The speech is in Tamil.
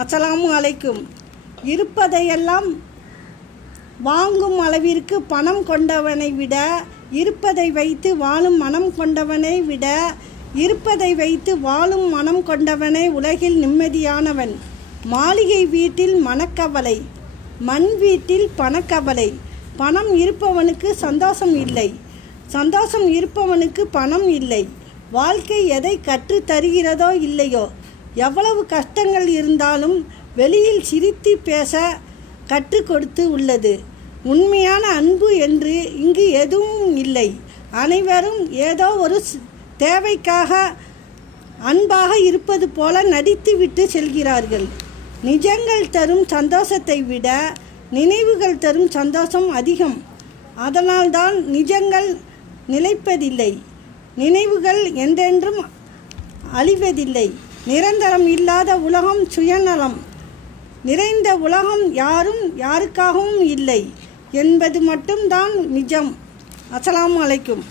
அஸ்ஸலாமு அலைக்கும். இருப்பதையெல்லாம் வாங்கும் அளவிற்கு பணம் கொண்டவனை விட, இருப்பதை வைத்து வாழும் மனம் கொண்டவனை விட, இருப்பதை வைத்து வாழும் மனம் கொண்டவனே உலகில் நிம்மதியானவன். மாளிகை வீட்டில் மனக்கவலை, மண் வீட்டில் பணக்கவலை. பணம் இருப்பவனுக்கு சந்தோஷம் இல்லை, சந்தோஷம் இருப்பவனுக்கு பணம் இல்லை. வாழ்க்கை எதை கற்று தருகிறதோ இல்லையோ, எவ்வளவு கஷ்டங்கள் இருந்தாலும் வெளியில் சிரித்து பேச கற்றுக் கொடுத்து உள்ளது. உண்மையான அன்பு என்று இங்கு எதுவும் இல்லை. அனைவரும் ஏதோ ஒரு தேவைக்காக அன்பாக இருப்பது போல நடித்துவிட்டு செல்கிறார்கள். நிஜங்கள் தரும் சந்தோஷத்தை விட நினைவுகள் தரும் சந்தோஷம் அதிகம். அதனால்தான் நிஜங்கள் நிலைப்பதில்லை, நினைவுகள் என்றென்றும் அழிவதில்லை. நிரந்தரம் இல்லாத உலகம் சுயநலம் நிறைந்த உலகம், யாரும் யாருக்காகவும் இல்லை என்பது மட்டும்தான் நிஜம். அஸ்ஸலாமு அலைக்கும்.